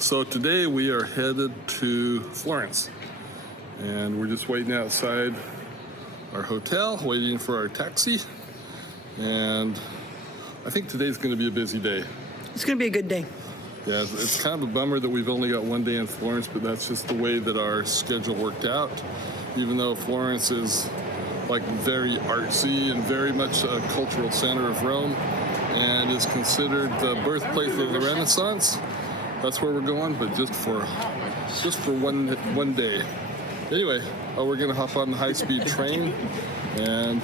So today we are headed to Florence, and we're just waiting outside our hotel, waiting for our taxi, and I think today's going to be a busy day. It's going to be a good day. Yeah, it's kind of a bummer that we've only got one day in Florence, but that's just the way that our schedule worked out. Even though Florence is like very artsy and very much a cultural center of Rome and is considered the birthplace of the Renaissance, that's where we're going, but just for one day. Anyway, we're gonna hop on the high-speed train, and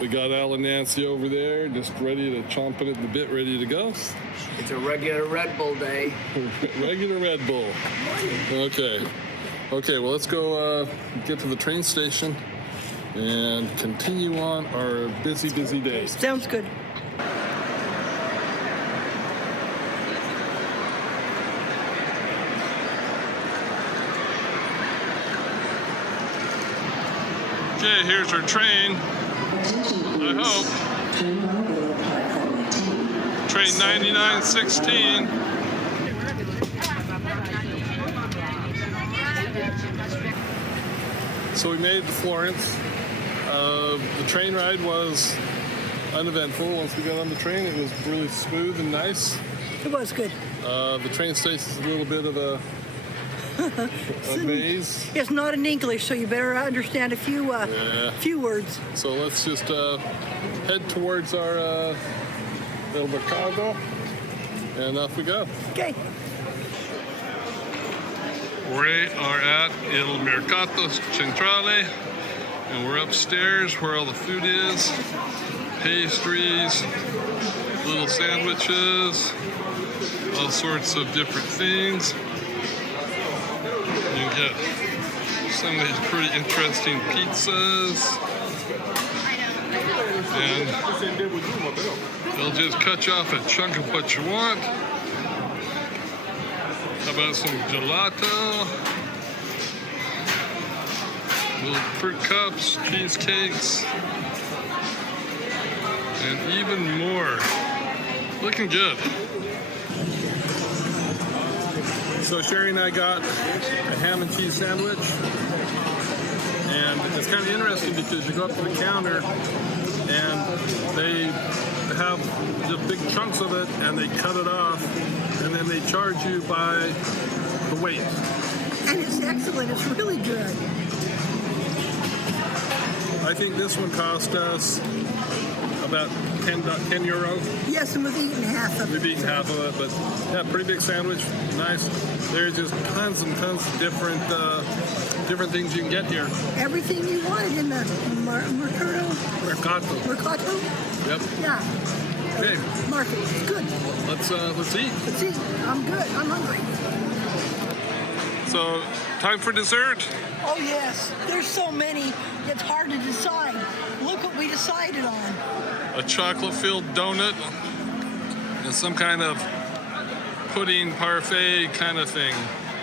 we got Al and Nancy over there, just ready to chomping at the bit, ready to go. It's a regular Red Bull day. Regular Red Bull. Okay, well, let's go get to the train station and continue on our busy day. Sounds good. Okay, here's our train. I hope. Train 9916. So we made it to Florence. The train ride was uneventful. Once we got on the train, it was really smooth and nice. It was good. The train station's a little bit of a maze. It's not in English, so you better understand a few words. So let's just head towards our El Mercado, and off we go. Okay. We are at El Mercato Centrale, and we're upstairs where all the food is. Pastries, little sandwiches, all sorts of different things. You get some of these pretty interesting pizzas, and they'll just cut you off a chunk of what you want. How about some gelato, little fruit cups, cheesecakes, and even more. Looking good. So Sherry and I got a ham and cheese sandwich, and it's kind of interesting because you go up to the counter and they have just big chunks of it and they cut it off, and then they charge you by the weight. And it's excellent. It's really good. I think this one cost us about 10 euro. Yes, and we've eaten half of it. We've eaten half of it, but yeah, pretty big sandwich, nice. There's just tons and tons of different things you can get here. Everything you wanted in the Mercato. Yep. Yeah. Okay. Market. It's good. Let's eat. Let's eat. I'm good. I'm hungry. So, time for dessert. Oh yes. There's so many. It's hard to decide. Look what we decided on. A chocolate-filled donut and some kind of pudding parfait kind of thing.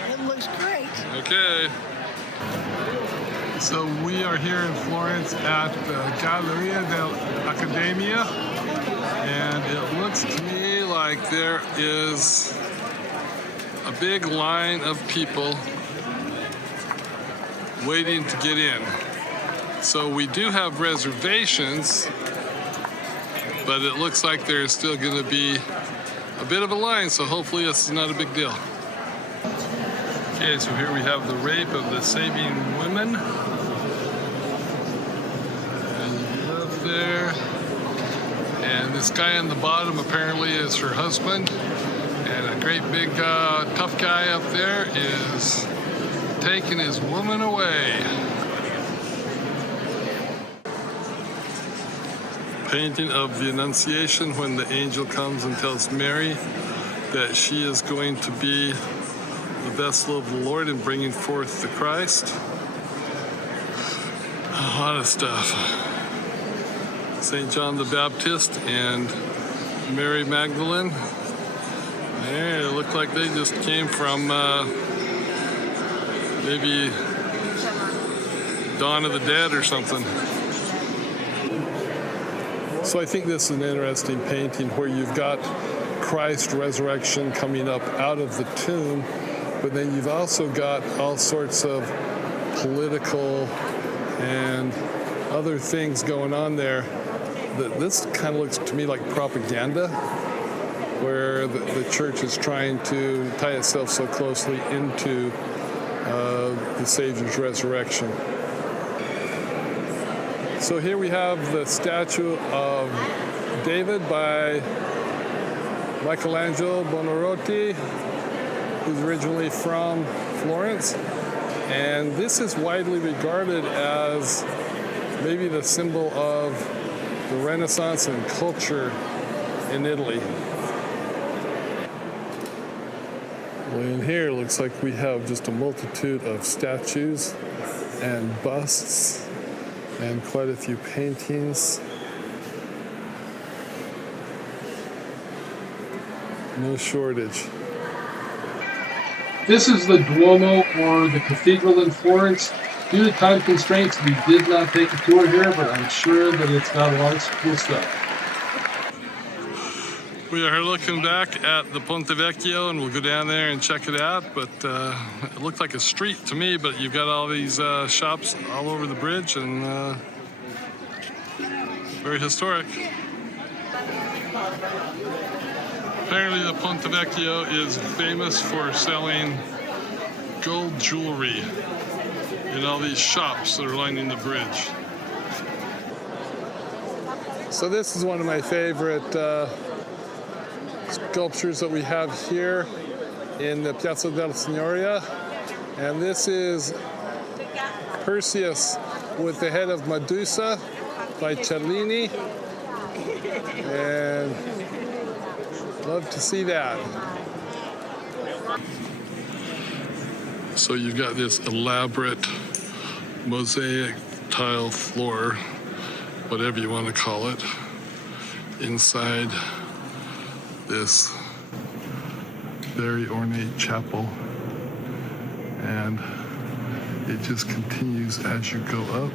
It looks great. Okay. So we are here in Florence at the Galleria dell'Accademia, and it looks to me like there is a big line of people waiting to get in. So we do have reservations, but it looks like there's still going to be a bit of a line, so hopefully this is not a big deal. Okay, so here we have the rape of the Sabine women. And up there. And this guy on the bottom apparently is her husband. And a great big tough guy up there is taking his woman away. Painting of the Annunciation when the angel comes and tells Mary that she is going to be the vessel of the Lord in bringing forth the Christ. A lot of stuff. St. John the Baptist and Mary Magdalene. There, it looked like they just came from maybe Dawn of the Dead or something. So I think this is an interesting painting where you've got Christ resurrection coming up out of the tomb, but then you've also got all sorts of political and other things going on there. This kind of looks to me like propaganda, where the church is trying to tie itself so closely into the Savior's resurrection. So here we have the statue of David by Michelangelo Buonarroti, who's originally from Florence. And this is widely regarded as maybe the symbol of the Renaissance and culture in Italy. Well, in here it looks like we have just a multitude of statues and busts and quite a few paintings. No shortage. This is the Duomo, or the cathedral in Florence. Due to time constraints, we did not take a tour here, but I'm sure that it's got a lot of cool stuff. We are looking back at the Ponte Vecchio, and we'll go down there and check it out. But it looked like a street to me, but you've got all these shops all over the bridge, and very historic. Apparently the Ponte Vecchio is famous for selling gold jewelry in all these shops that are lining the bridge. So this is one of my favorite sculptures that we have here in the Piazza della Signoria. And this is Perseus with the head of Medusa by Cellini. And love to see that. So you've got this elaborate mosaic tile floor, whatever you want to call it, inside this very ornate chapel. And it just continues as you go up.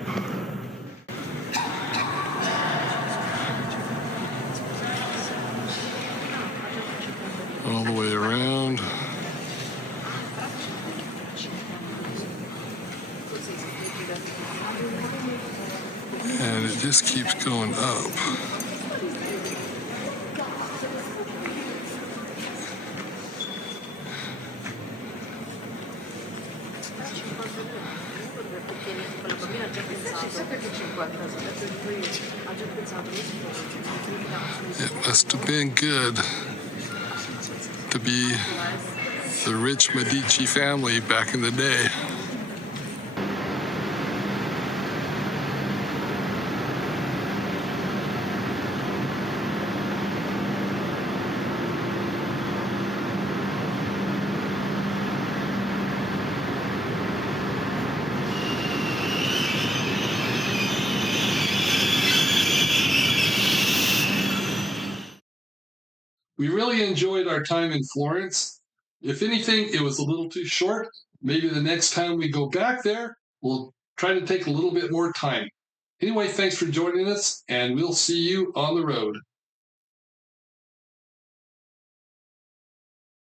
All the way around. And it just keeps going up. It must have been good to be the rich Medici family back in the day. We really enjoyed our time in Florence. If anything, it was a little too short. Maybe the next time we go back there, we'll try to take a little bit more time. Anyway, thanks for joining us, and we'll see you on the road.